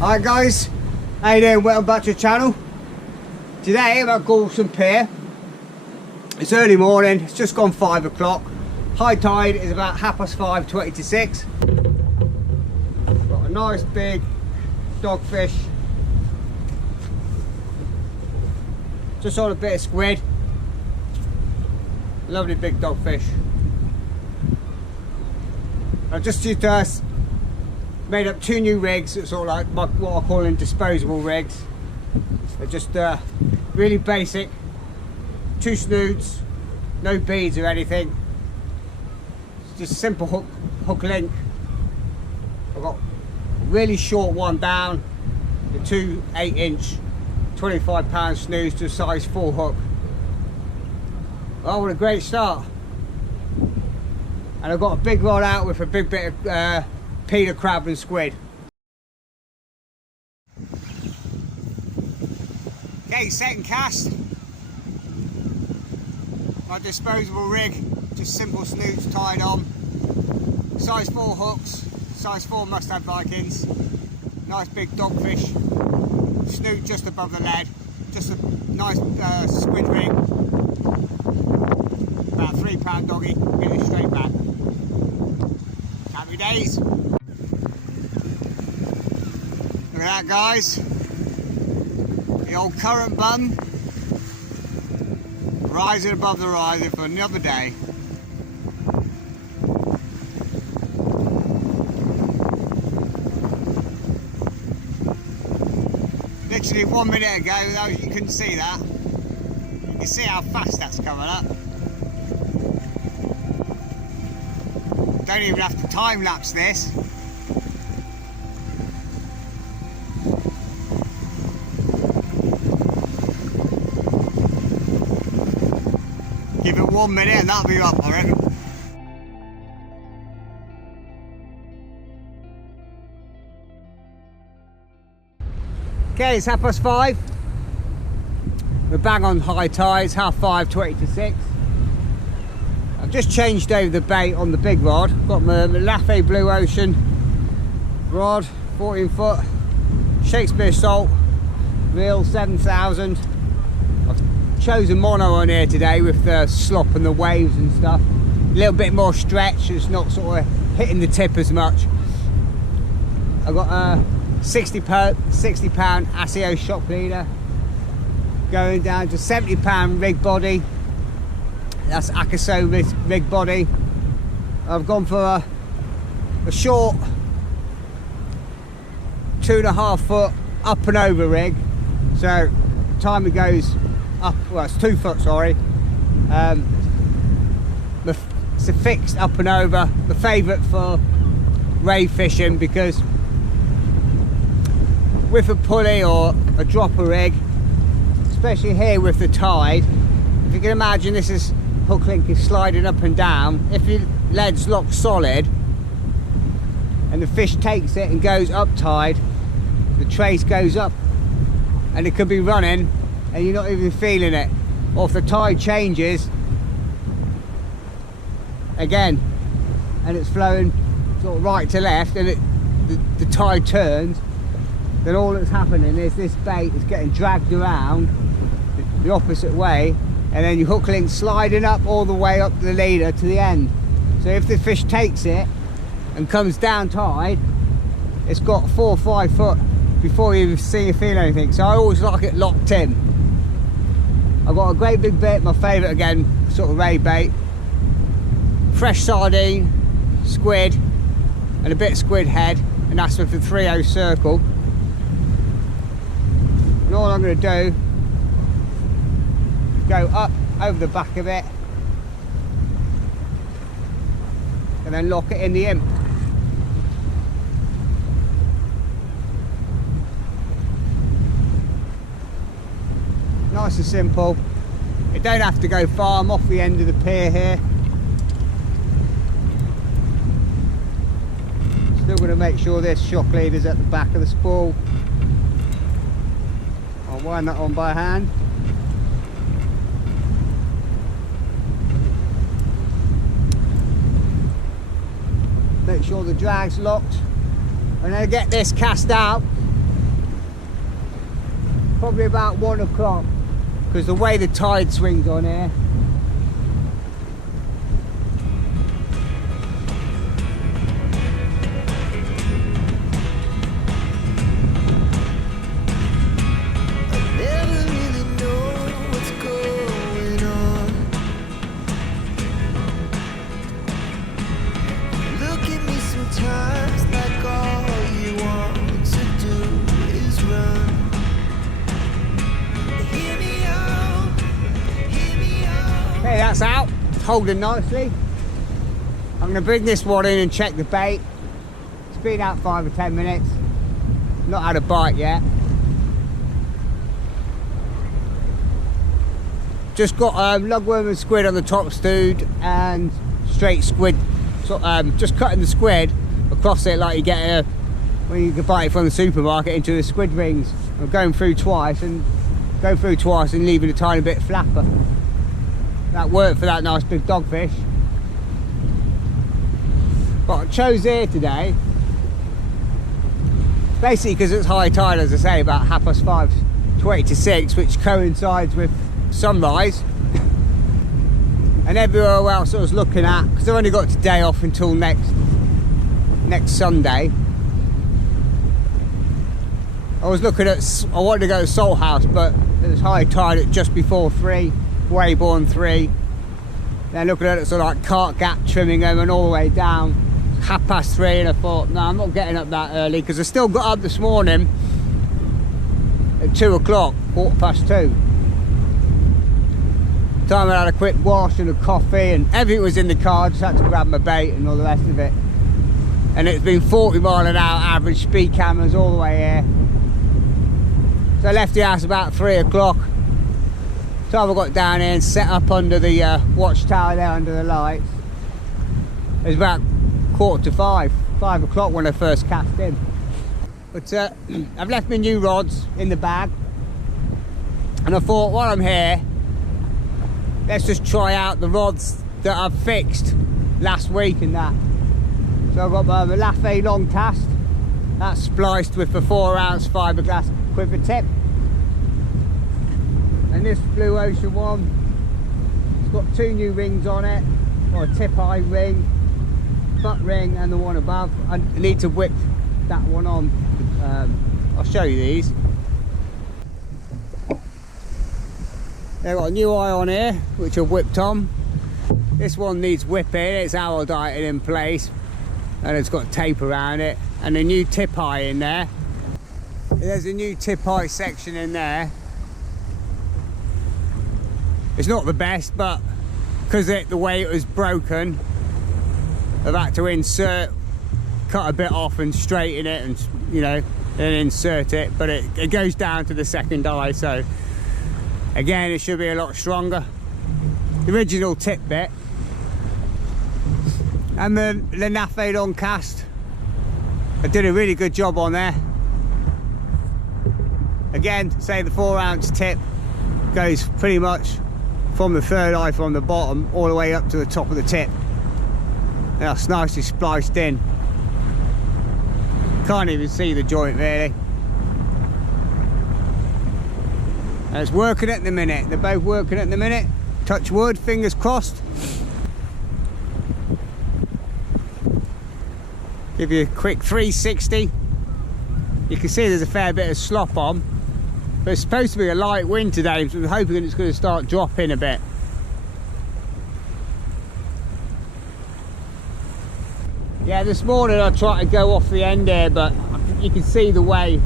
Alright guys, how you doing? Welcome back to the channel. Today I'm at Gorleston Pier. It's early morning, it's just gone 5 o'clock. High tide is about 5:30, 20 to 6. Got a nice big dogfish. Just on a bit of squid. Lovely big dogfish. I just used made up 2 new rigs. It's all like what I call disposable rigs. They're just really basic. 2 snoods, no beads or anything. It's just a simple hook link. I've got a really short one down, the 2 8-inch 25-pound snoods to a size 4 hook. Oh, what a great start. And I've got a big rod out with a big bit of Pier crab and squid. Okay, second cast. My disposable rig, just simple snoods tied on. Size 4 hooks, size 4 must-have Vikings. Nice big dogfish. Snood just above the lead. Just a nice squid rig. About 3-pound doggy, really straight back. Happy days. Look at that, guys. The old current bum rising above the horizon for another day. Literally 1 minute ago, though, you couldn't see that. You can see how fast that's coming up. Don't even have to time lapse this. Give it 1 minute and that'll be up, I reckon. Okay, it's 5:30. We're bang on high tides, 5:30, 20 to 6. I've just changed over the bait on the big rod. Got my Laffey Blue Ocean rod, 14 foot, Shakespeare salt, reel 7,000. I've chosen mono on here today with the slop and the waves and stuff. A little bit more stretch, it's not sort of hitting the tip as much. I've got a 60 pound ASIO shock leader going down to 70-pound rig body. That's Akaso rig body. I've gone for a short 2.5 foot up and over rig. So time it goes up, well, it's 2 foot, sorry. It's a fixed up and over. The favourite for ray fishing, because with a pulley or a dropper rig, especially here with the tide, if you can imagine this is hook link is sliding up and down. If your lead's locked solid and the fish takes it and goes up tide, the trace goes up and it could be running and you're not even feeling it. Or if the tide changes again and it's flowing sort of right to left and the tide turns, then all that's happening is this bait is getting dragged around the opposite way, and then your hook link sliding up all the way up the leader to the end. So if the fish takes it and comes down tide, it's got 4 or 5 foot before you even see or feel anything. So I always like it locked in. I've got a great big bait, my favourite again, sort of ray bait. Fresh sardine, squid, and a bit of squid head, and that's with the 3/0 circle. And all I'm going to do is go up over the back of it and then lock it in the imp. Nice and simple. It don't have to go far. I'm off the end of the pier here. Still going to make sure this shock leader's at the back of the spool. I'll wind that on by hand. Make sure the drag's locked. And then I get this cast out, probably about 1 o'clock, because the way the tide swings on here. Okay, that's out, it's holding nicely. I'm going to bring this one in and check the bait. It's been out 5 or 10 minutes, not had a bite yet. Just got lugworm and squid on the top stewed, and straight squid. So, just cutting the squid across it like you get when you can buy it from the supermarket into the squid rings. I'm going through twice and leaving a tiny bit flapper. That worked for that nice big dogfish. But I chose here today basically because it's high tide, as I say, about 5:30, 20 to 6, which coincides with sunrise. And everywhere else I was looking at, because I've only got today off until next Sunday, I was looking at, I wanted to go to Salt House, but it was high tide at just before 3, Wayborn 3. Then looking at it sort of like Cart Gap, Trimmingham, and all the way down 3:30, and I thought, no, I'm not getting up that early, because I still got up this morning at 2 o'clock, 2:15. Time I had a quick wash and a coffee, and everything was in the car. Just had to grab my bait and all the rest of it. And it's been 40 mile an hour average speed cameras all the way here. So I left the house about 3 o'clock. Time I got down here and set up under the watchtower there under the lights. It was about 4:45, 5 o'clock when I first cast in. But I've left my new rods in the bag, and I thought, while I'm here, let's just try out the rods that I've fixed last week and that. So I've got my Laffey long cast, that's spliced with a 4-ounce fiberglass quiver tip. And this Blue Ocean one, it's got 2 new rings on it, or a tip high ring, butt ring, and the one above. I need to whip that one on. I'll show you these. They've got a new eye on here, which I've whipped on. This one needs whipping, it's araldited in place, and it's got tape around it, and a new tip eye in there. There's a new tip eye section in there. It's not the best, but because the way it was broken, I've had to cut a bit off and straighten it, and you know, then insert it. But it goes down to the second eye, so again, it should be a lot stronger. The original tip bit, and the Laffey long cast, I did a really good job on there. Again, say the 4-ounce tip goes pretty much from the third eye from the bottom all the way up to the top of the tip. That's nicely spliced in. Can't even see the joint really. And it's working at the minute. They're both working at the minute. Touch wood, fingers crossed. Give you a quick 360. You can see there's a fair bit of slop on. But it's supposed to be a light wind today, so I'm hoping it's going to start dropping a bit. Yeah, this morning I tried to go off the end here, but you can see the way,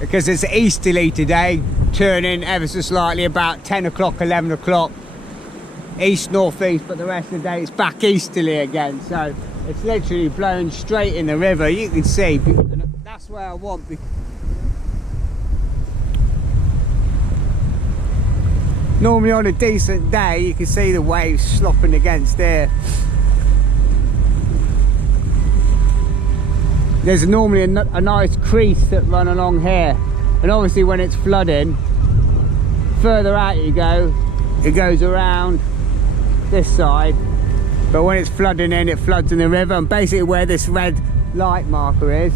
because it's easterly today, turning ever so slightly about 10 o'clock, 11 o'clock, east northeast, but the rest of the day it's back easterly again, so it's literally blowing straight in the river. You can see, that's where I want. Normally on a decent day you can see the waves slopping against there. There's normally a nice crease that run along here, and obviously when it's flooding, further out you go, it goes around this side, but when it's flooding in, it floods in the river. And basically where this red light marker is,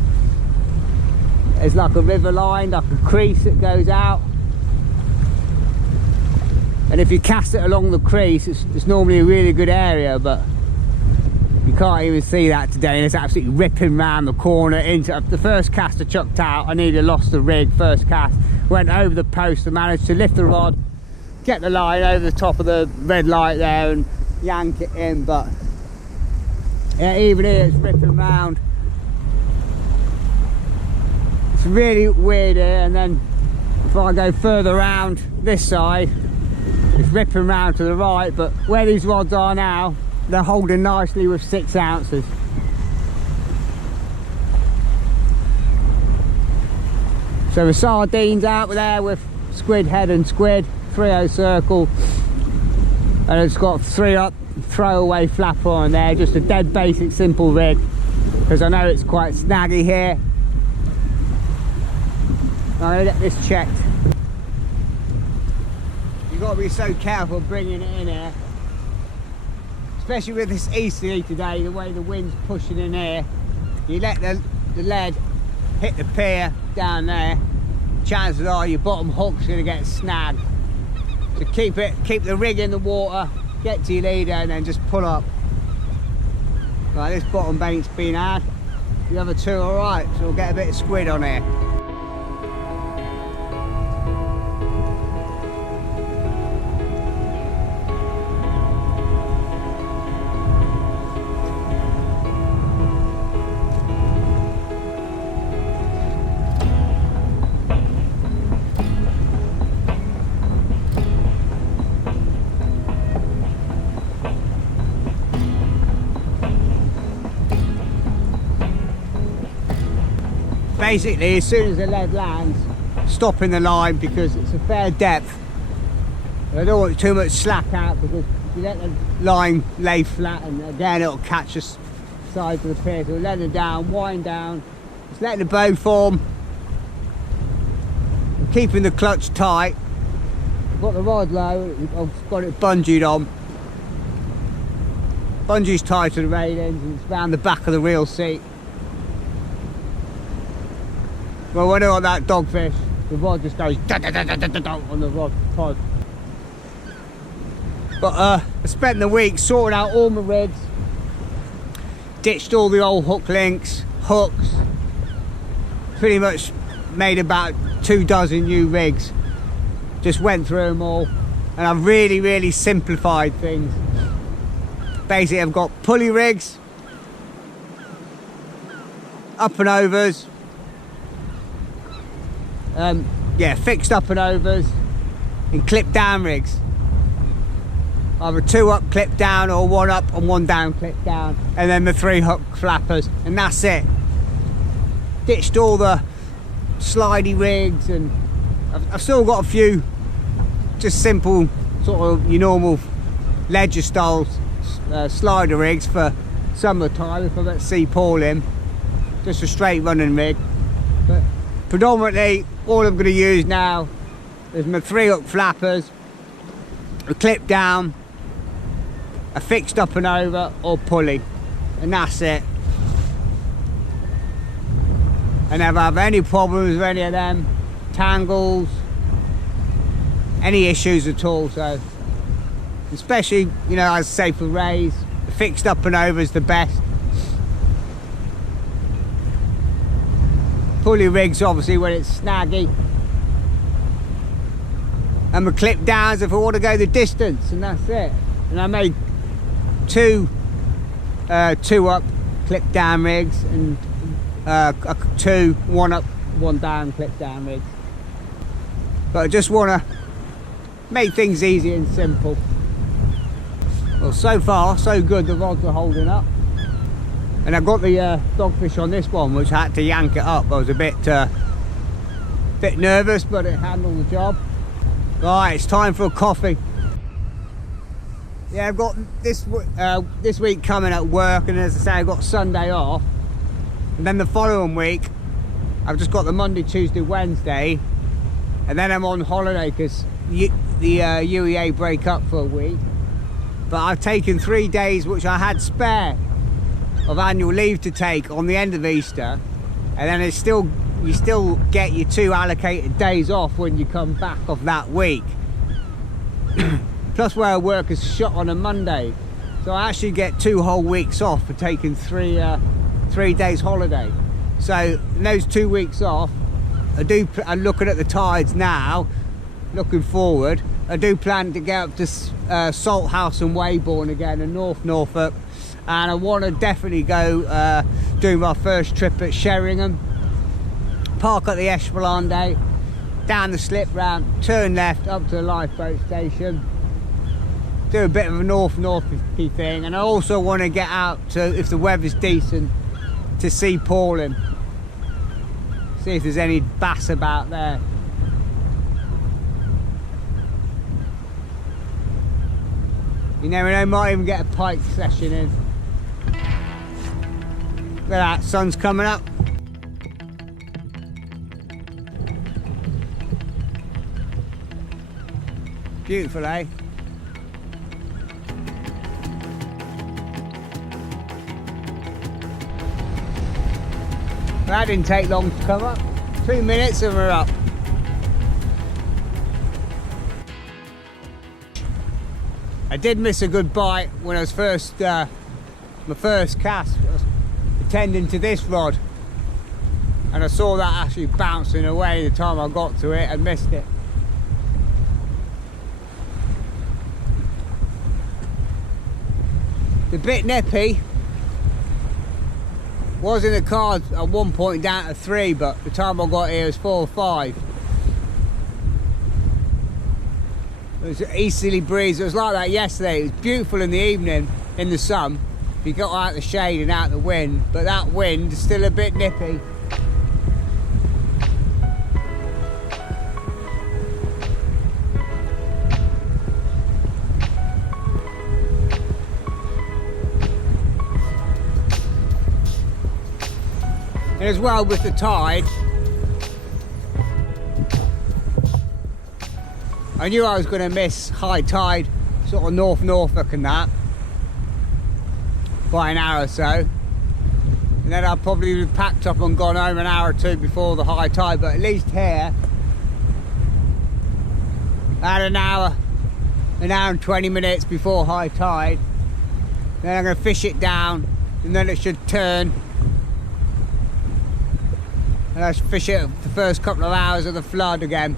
there's like a river line, like a crease that goes out. And if you cast it along the crease, it's normally a really good area, but you can't even see that today, and it's absolutely ripping round the corner into the first cast I chucked out. I nearly lost the rig. First cast went over the post and managed to lift the rod, get the line over the top of the red light there and yank it in, but yeah, even here it's ripping round. It's really weird here, and then if I go further around this side, it's ripping round to the right, but where these rods are now, they're holding nicely with 6 ounces. So the sardines out there with squid head and squid, 3/0 circle, and it's got 3-up throwaway flapper on there, just a dead basic simple rig, because I know it's quite snaggy here. I'm going to get this checked. You've got to be so careful bringing it in here, especially with this easterly today, the way the wind's pushing in here. You let the lead hit the pier down there, chances are your bottom hook's going to get snagged. So keep the rig in the water, get to your leader, and then just pull up. Right, this bottom bait's been had. The other two are alright, so we'll get a bit of squid on here. Basically, as soon as the lead lands, stopping the line because it's a fair depth. I don't want too much slack out, because if you let the line lay flat, and again it'll catch the sides of the pier. So let it down, wind down, just letting the bow form, keeping the clutch tight. I've got the rod low, I've got it bungeed on. Bungee's tied to the railings, and it's round the back of the reel seat. Well, when I'm on that dogfish, the rod just goes da da da da da da on the rod pod. But I spent the week sorting out all my rigs, ditched all the old hook links, hooks, pretty much made about 24 new rigs. Just went through them all, and I've really simplified things. Basically, I've got pulley rigs, up and overs, fixed up and overs, and clip down rigs. Either 2 up clip down, or 1 up and 1 down clip down, and then the 3 hook flappers, and that's it. Ditched all the slidey rigs, and I've still got a few just simple sort of your normal ledger style slider rigs for summertime if I'm at sea pooling, just a straight running rig. But predominantly all I'm going to use now is my 3 hook flappers, a clip down, a fixed up and over or pulley, and that's it. I never have any problems with any of them, tangles, any issues at all. So especially, you know, as I say, for rays, the fixed up and over is the best. Pulley rigs obviously when it's snaggy, and my clip downs if I want to go the distance, and that's it. And I made 2 up clip down rigs, and 2 1 up 1 down clip down rigs. But I just want to make things easy and simple. Well, so far so good, the rods are holding up. And I got the dogfish on this one, which I had to yank it up. I was a bit nervous, but it handled the job. Right, it's time for a coffee. Yeah, I've got this week coming at work, and as I say, I've got Sunday off. And then the following week, I've just got the Monday, Tuesday, Wednesday, and then I'm on holiday because the UEA break up for a week. But I've taken 3 days, which I had spare, of annual leave to take on the end of Easter, and then it's still you still get your 2 allocated days off when you come back of that week. Plus where I work is shut on a Monday, so I actually get 2 whole weeks off for taking 3 days holiday. So in those 2 weeks off, I'm looking at the tides now, looking forward. I do plan to get up to Salthouse and Weybourne again in North Norfolk, and I want to definitely go do my first trip at Sheringham, park at the Esplanade, down the slip ramp, turn left up to the lifeboat station, do a bit of a Norfolky thing, and I also want to get out to, if the weather's decent, to see Pouting, see if there's any bass about there. You never know, might even get a pike session in. Look at that, sun's coming up. Beautiful, eh? That didn't take long to come up. 2 minutes and we're up. I did miss a good bite when I was my first cast. I was attending to this rod, and I saw that actually bouncing away the time I got to it and missed it. It's a bit nippy. Was in the cards at one point down to 3, but the time I got here it was 4 or 5. It was an easterly breeze. It was like that yesterday. It was beautiful in the evening in the sun. You got out the shade and out the wind, but that wind is still a bit nippy. And as well with the tide, I knew I was going to miss high tide, sort of North Norfolk and that, by an hour or so. And then I'll probably have packed up and gone home an hour or 2 before the high tide, but at least here, I had an hour and 20 minutes before high tide. Then I'm going to fish it down, and then it should turn. And I should fish it the first couple of hours of the flood again.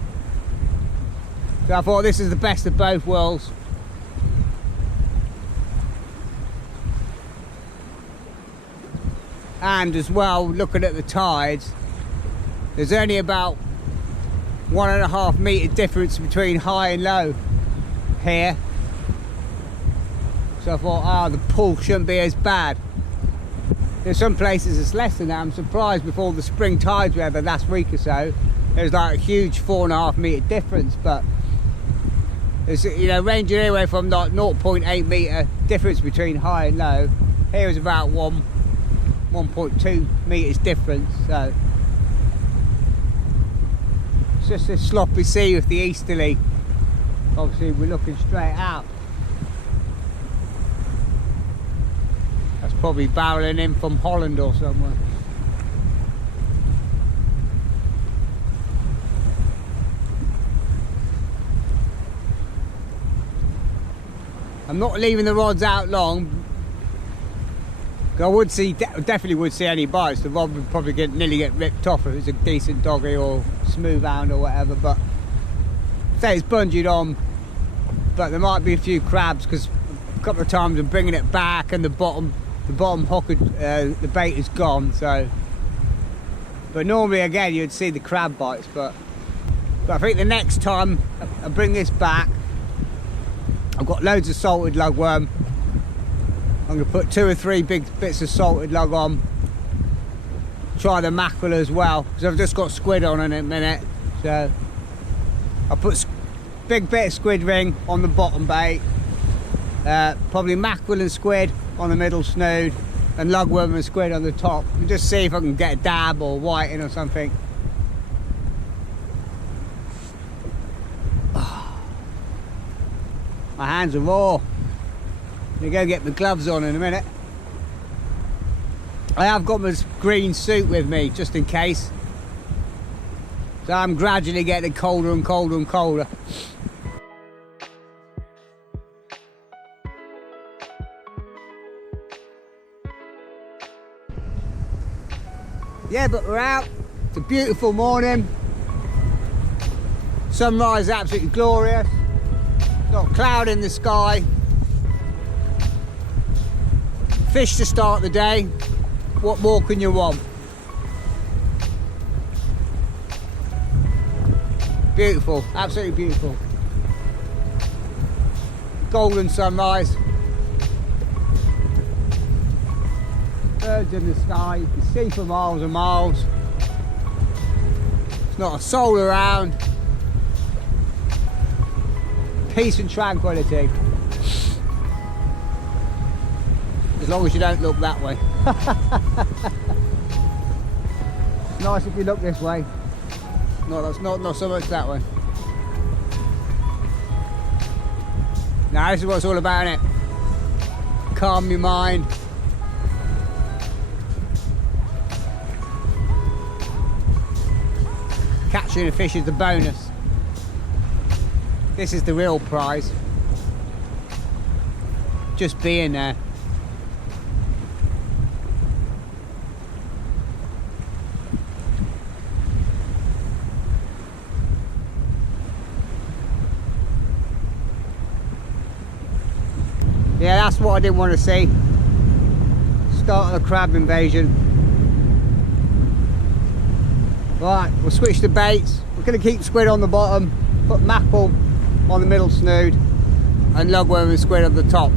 So I thought this is the best of both worlds. And as well, looking at the tides, there's only about 1.5 metre difference between high and low here. So I thought, the pull shouldn't be as bad. There's some places it's less than that. I'm surprised with all the spring tides we had the last week or so. There's like a huge 4.5 metre difference, but it's, you know, ranging anywhere from like 0.8 metre difference between high and low. Here is about 1.2 metres difference, so it's just a sloppy sea with the easterly. Obviously we're looking straight out. That's probably barreling in from Holland or somewhere. I'm not leaving the rods out long. I would see, definitely would see any bites. The rod would probably nearly get ripped off if it was a decent doggy or smooth hound or whatever. But say it's bungeed on, but there might be a few crabs because a couple of times I'm bringing it back and the bottom hook, the bait is gone. So, but normally again you'd see the crab bites. But I think the next time I bring this back, I've got loads of salted lugworm. I'm going to put 2 or 3 big bits of salted lug on. Try the mackerel as well, because I've just got squid on in a minute. So I'll put big bit of squid ring on the bottom bait. Probably mackerel and squid on the middle snood, and lugworm and squid on the top. And just see if I can get a dab or whiting or something. My hands are raw. I'm gonna go get my gloves on in a minute. I have got my green suit with me just in case. So I'm gradually getting colder and colder and colder. Yeah, but we're out. It's a beautiful morning. Sunrise is absolutely glorious. Not a cloud in the sky. Fish to start the day. What more can you want? Beautiful, absolutely beautiful. Golden sunrise. Birds in the sky, you can see for miles and miles. There's not a soul around. Peace and tranquility. As long as you don't look that way. It's nice if you look this way. No, that's not so much that way. Now this is what it's all about, innit? Calm your mind. Catching a fish is the bonus. This is the real prize. Just being there. Yeah, that's what I didn't want to see. Start of the crab invasion. Right, we'll switch the baits. We're going to keep squid on the bottom, put mackerel on the middle snood, and lugworm and squid on the top.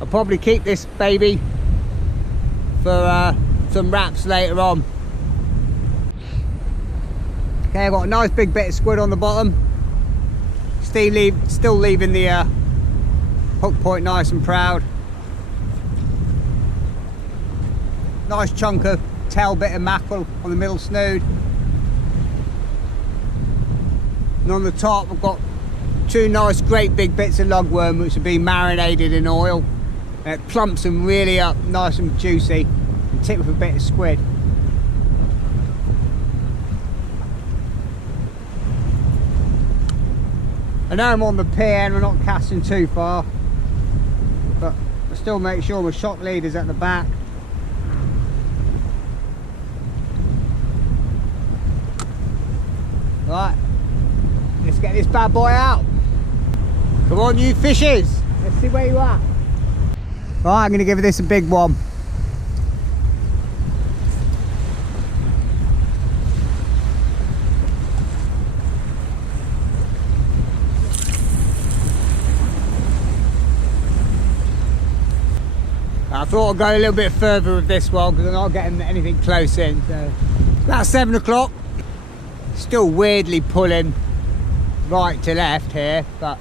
I'll probably keep this baby for some wraps later on. Okay, I've got a nice big bit of squid on the bottom. Still leaving the hook point nice and proud. Nice chunk of tail bit of mackerel on the middle snood. And on the top I've got two nice great big bits of lugworm which have been marinated in oil. And it plumps them really up nice and juicy, and tip with a bit of squid. I know I'm on the pier and we're not casting too far, but I still make sure my shock leader's at the back. Right, let's get this bad boy out. Come on, you fishes, let's see where you are. Right, I'm going to give this a big one. I thought I'd go a little bit further with this one because I'm not getting anything close in. So it's about 7 o'clock. Still weirdly pulling right to left here, but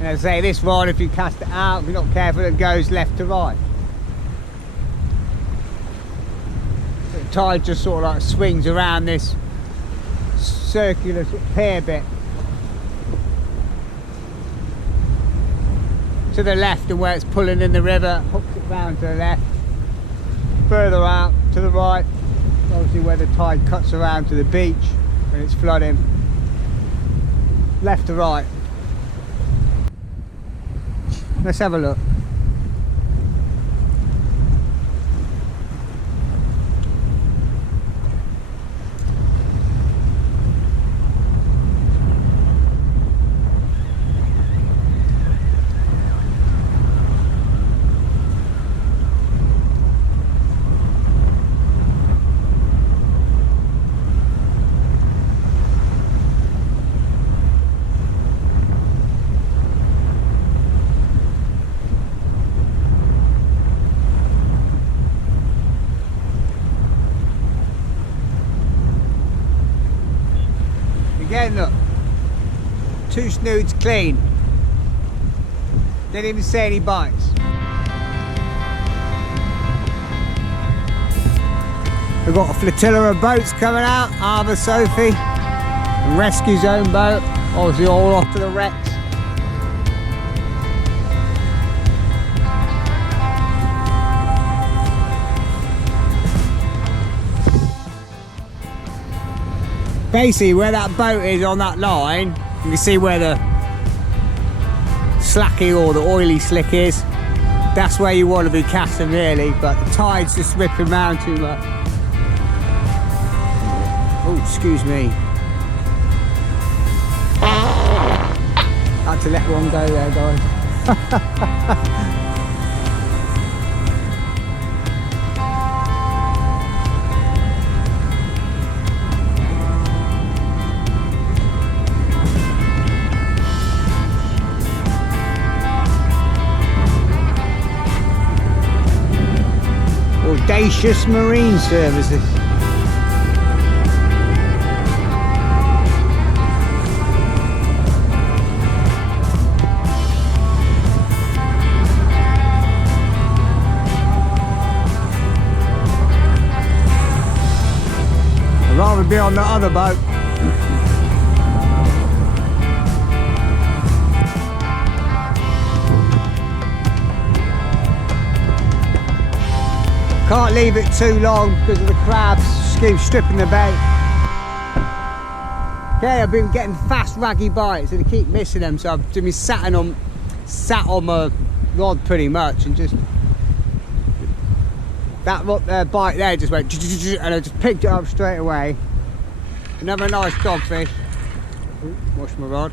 as I say, this rod, if you cast it out, if you're not careful, it goes left to right. The tide just sort of like swings around this circular sort of pier bit to the left, and where it's pulling in the river, hooks it round to the left, further out to the right, obviously where the tide cuts around to the beach when it's flooding, left to right. Let's have a look. Again, look, 2 snoods clean. Didn't even see any bites. We've got a flotilla of boats coming out. Harbour Sophie, and Rescue Zone boat, obviously all off to the wrecks. Basically where that boat is on that line, you can see where the slacky or the oily slick is. That's where you want to be casting really, but the tide's just whipping around too much. Oh, excuse me. Had to let one go there, guys. Audacious Marine Services. I'd rather be on the other boat. Can't leave it too long because of the crabs keep stripping the bait. Okay, I've been getting fast raggy bites and I keep missing them, so I've been sat on my rod pretty much, and just that bite there just went and I just picked it up straight away. Another nice dogfish. Ooh, wash my rod.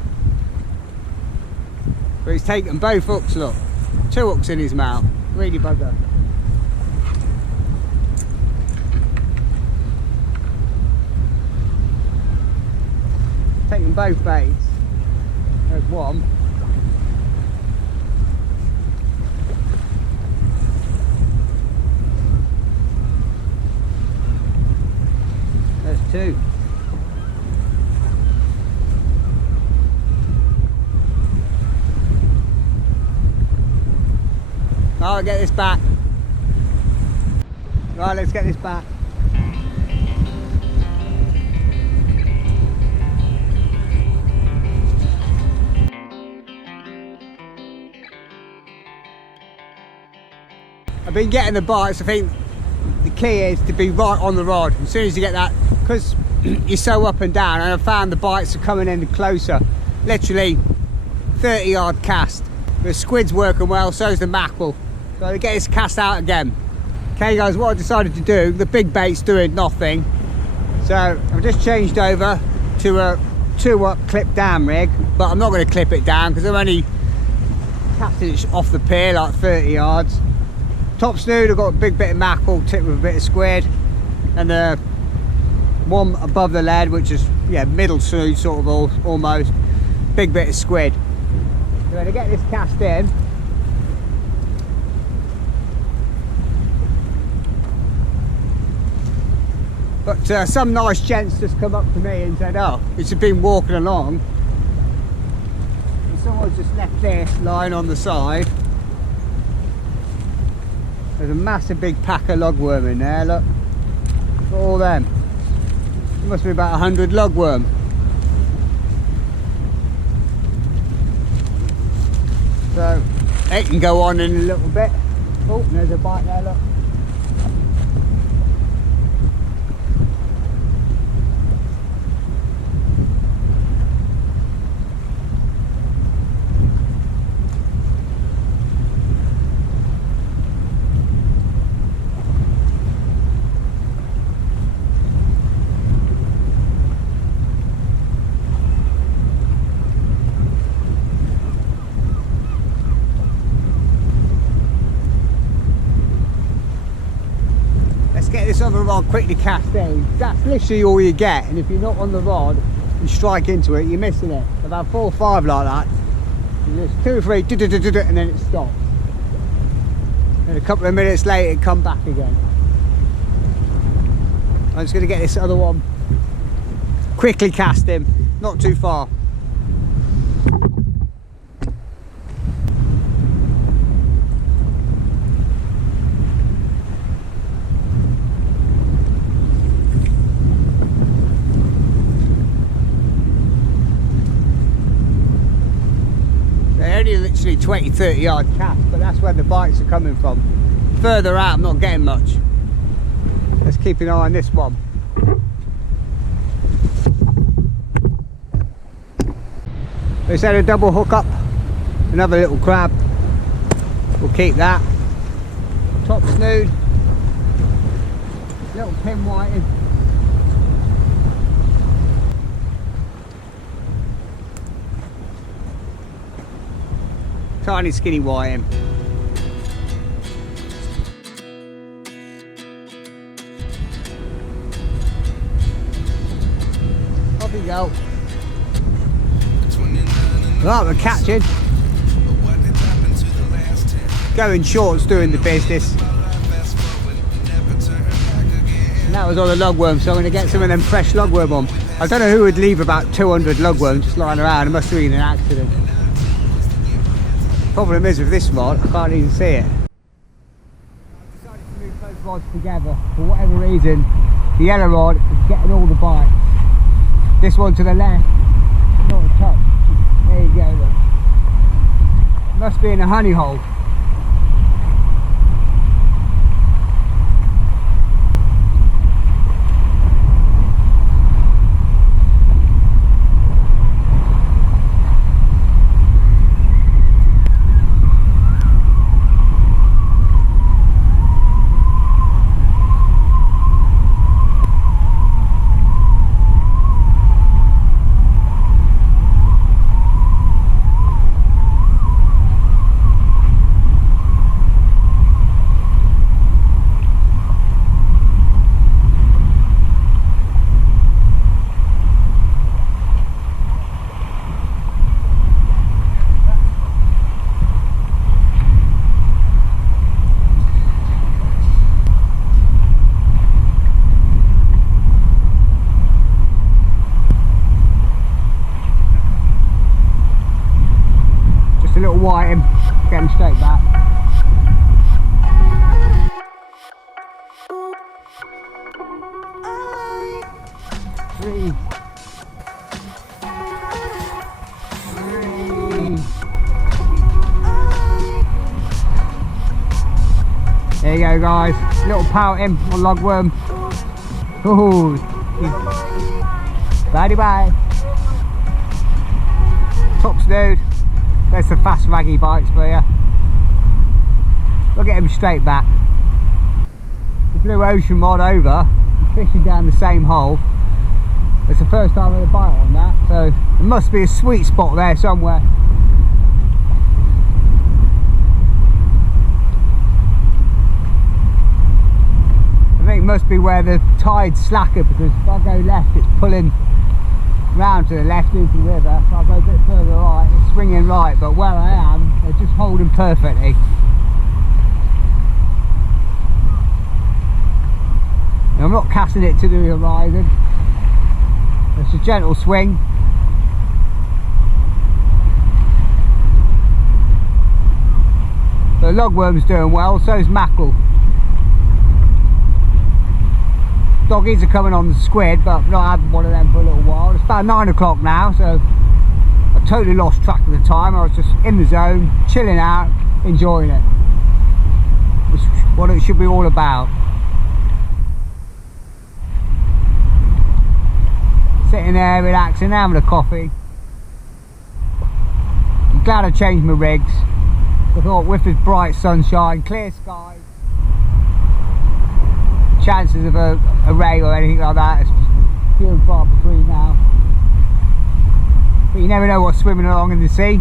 But he's taken both hooks, look. 2 hooks in his mouth. Really bugger. Taking both baits. There's one. There's 2. I'll get this back. Right, let's get this back. I've been getting the bites. I think the key is to be right on the rod. As soon as you get that, because you're so up and down, and I found the bites are coming in closer. Literally 30-yard cast. The squid's working well, so's the mackerel. So I get this cast out again. Okay guys, what I decided to do, the big bait's doing nothing. So I've just changed over to a 2-up clip down rig, but I'm not going to clip it down because I'm only casting it off the pier like 30 yards. Top snood, I've got a big bit of mackerel tipped with a bit of squid, and the one above the lead, which is middle snood sort of almost, big bit of squid. So I'm going to get this cast in. But some nice gents just come up to me and said, oh, it's been walking along and someone's just left this lying on the side. There's a massive big pack of lugworm in there, look. Look at all them. There must be about 100 lugworm. So, it can go on in a little bit. Oh, there's a bite there, look. Get this on the rod, quickly cast in. That's literally all you get, and if you're not on the rod and strike into it, you're missing it. About 4 or 5 like that, and just 2 or 3 and then it stops, and a couple of minutes later it come back again. I'm just going to get this other one, quickly cast him, not too far. Only literally 20-30 yard cast, but that's where the bites are coming from. Further out I'm not getting much. Let's keep an eye on this one. Just had a double hook up, another little crab. We'll keep that. Top snood, little pin whiting. Tiny skinny whiting. Off you go. Right, we're catching. Going short's doing the business. And that was all the lugworm, so I'm going to get some of them fresh lugworm on. I don't know who would leave about 200 lugworms just lying around. It must have been an accident. Problem is with this rod, I can't even see it. I decided to move both rods together. For whatever reason, the yellow rod is getting all the bites. This one to the left, not a touch. There you go, look. Must be in a honey hole. White him, get him straight back. Three. There you go, guys. Little pouting or lugworm. Ooh. Bye bye. Top snood. There's some fast raggy bites for you. We'll get him straight back. The blue ocean rod over, fishing down the same hole. It's the first time I had a bite on that, so there must be a sweet spot there somewhere. I think it must be where the tide's slacker, because if I go left it's pulling round to the left into the river. If I go a bit further right it's swinging right, but where I am they're just holding perfectly. Now, I'm not casting it to the horizon, it's a gentle swing. The lugworm's doing well, so is mackerel. Doggies are coming on the squid, but I've not had one of them for a little while. It's about 9 o'clock now, so I totally lost track of the time. I was just in the zone, chilling out, enjoying it. Which is what it should be all about. Sitting there, relaxing, having a coffee. I'm glad I changed my rigs. I thought with this bright sunshine, clear skies, chances of a ray or anything like that is few and far between now. But you never know what's swimming along in the sea.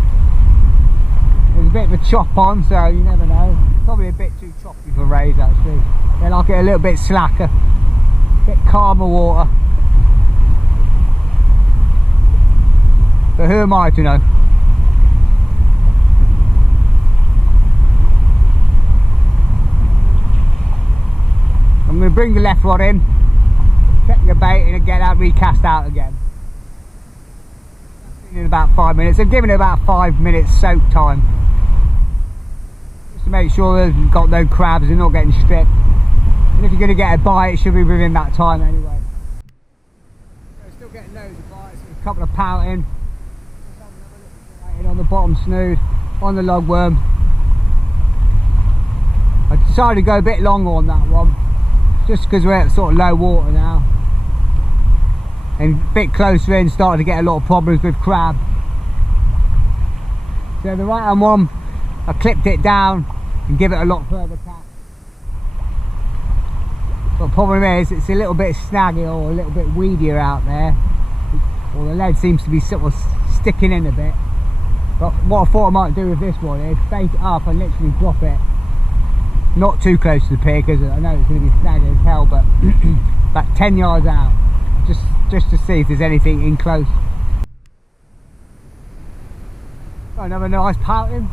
There's a bit of a chop on, so you never know. Probably a bit too choppy for rays actually. They like it a little bit slacker, a bit calmer water. But who am I to know? I'm going to bring the left rod in, check the bait in and get that recast out again. That's in about 5 minutes. I'm giving it about 5 minutes soak time. Just to make sure they've got no crabs and not getting stripped. And if you're going to get a bite, it should be within that time anyway. So still getting loads of bites, a couple of pouting. On the bottom snood, on the lugworm. I decided to go a bit longer on that one, just because we're at sort of low water now, and a bit closer in started to get a lot of problems with crab. So the right hand one, I clipped it down and give it a lot further catch. But the problem is, it's a little bit snaggy or a little bit weedier out there. Or the lead seems to be sort of sticking in a bit. But what I thought I might do with this one is bait it up and literally drop it. Not too close to the pier because I know it's going to be snaggy as hell, but about 10 yards out. Just to see if there's anything in close. Got another nice pouting.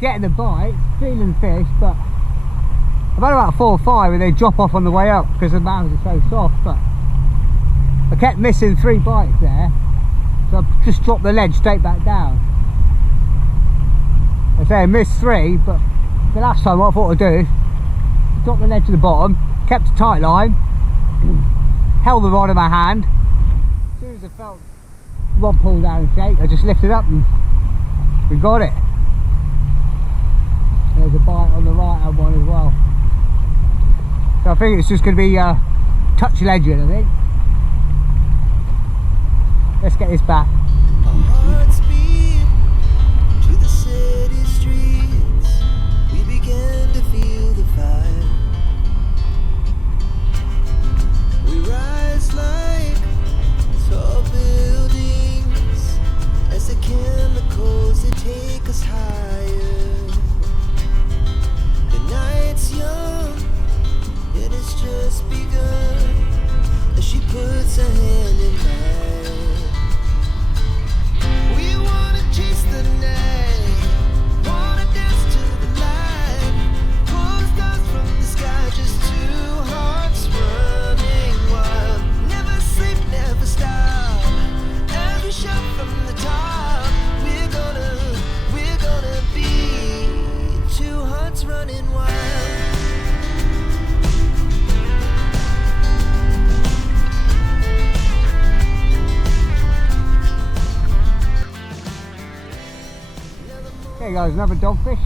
Getting the bite, feeling fish, but I've had about 4 or 5 and they drop off on the way up because the mouths are so soft. But I kept missing 3 bites there, so I just dropped the ledge straight back down. I say I missed 3, but the last time what I thought I'd do is drop the ledge to the bottom, kept a tight line, held the rod in my hand. As soon as I felt the rod pull down and shake, I just lifted up and we got it. There's a bite on the right hand one as well. So I think it's just going to be touch ledging, I think. Let's get this back. Our hearts beat to the city streets. We began to feel the fire. We rise like tall buildings as the chemicals they take us higher. The night's young, it has just begun as she puts her hand in mine. We wanna chase the night, wanna dance to the light, pull stars from the sky, just 2 hearts running wild. Never sleep, never stop, as we shout from the top. We're gonna be 2 hearts running wild. There goes another dogfish.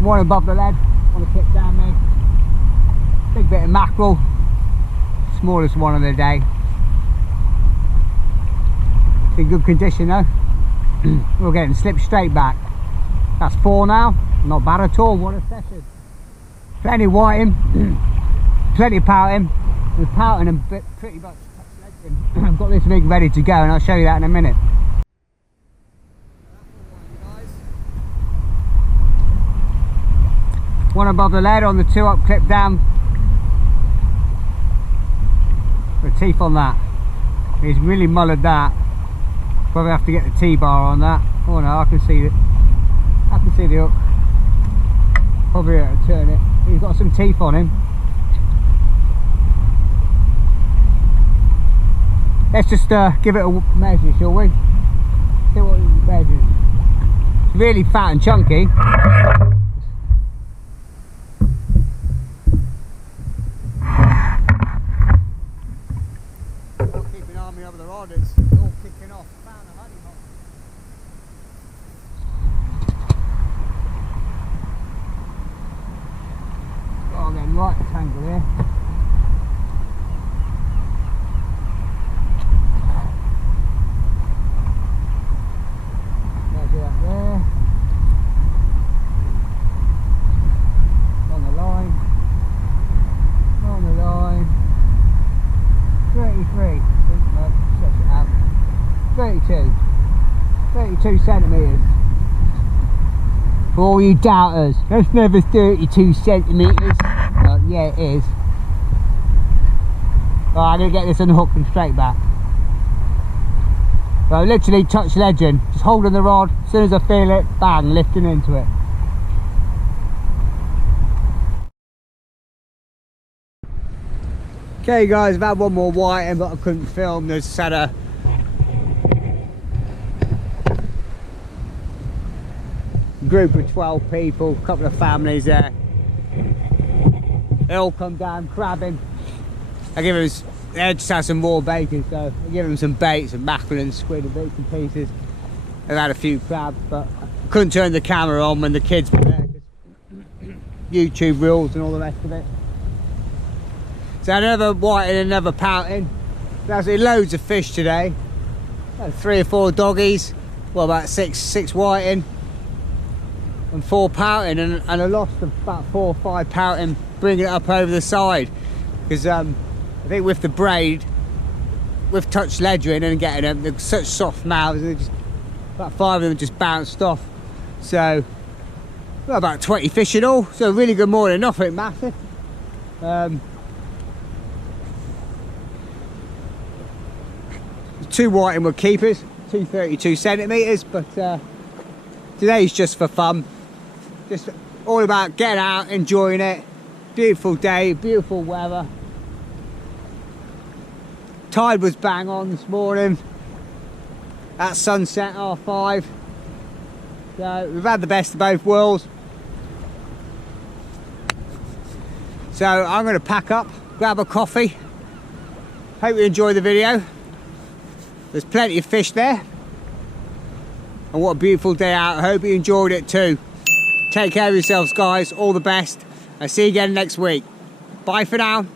One above the lead, on the clip down there. Big bit of mackerel, smallest one of the day. It's in good condition though. We're getting slipped straight back. That's 4 now, not bad at all. What a session. Plenty of whiting, plenty of pouting. We're pouting and pretty much. I've got this rig ready to go and I'll show you that in a minute. One above the lead on the 2 up, clip down. The teeth on that. He's really mullered that. Probably have to get the T-bar on that. Oh no, I can see it. I can see the hook. Probably have to turn it. He's got some teeth on him. Let's just give it a measure, shall we? See what it measures. It's really fat and chunky. I'll keep an army over the rod, it's all kicking off. Found a honey hole. Oh, I'm getting right tangle here. Out. 32 centimetres. For all you doubters, that's never 32 centimetres. Well, yeah, it is. Right, I'm going to get this unhooked and straight back. Well, literally touch legend, just holding the rod. As soon as I feel it, bang, lifting into it. Okay guys, I've had one more whiting but I couldn't film. There's had a group of 12 people, a couple of families there. They all come down crabbing. I give them, they just had some raw bacon, so I give them some bait, some mackerel and squid and bits and pieces. They've had a few crabs, but I couldn't turn the camera on when the kids were there. YouTube rules and all the rest of it. So another whiting and another pouting. There's loads of fish today. 3 or 4 doggies, well about six whiting and 4 pouting, and I lost about 4 or 5 pouting bringing it up over the side, because I think with the braid, with touch ledgering and getting them, they're such soft mouths, and about 5 of them just bounced off. So well, about 20 fish in all, so a really good morning, nothing massive. 2 whiting were keepers, 232 centimetres, but today's just for fun. Just all about getting out, enjoying it. Beautiful day, beautiful weather. Tide was bang on this morning. At sunset, 5:30. So we've had the best of both worlds. So I'm going to pack up, grab a coffee. Hope you enjoyed the video. There's plenty of fish there. And what a beautiful day out. I hope you enjoyed it too. Take care of yourselves, guys. All the best. I'll see you again next week. Bye for now.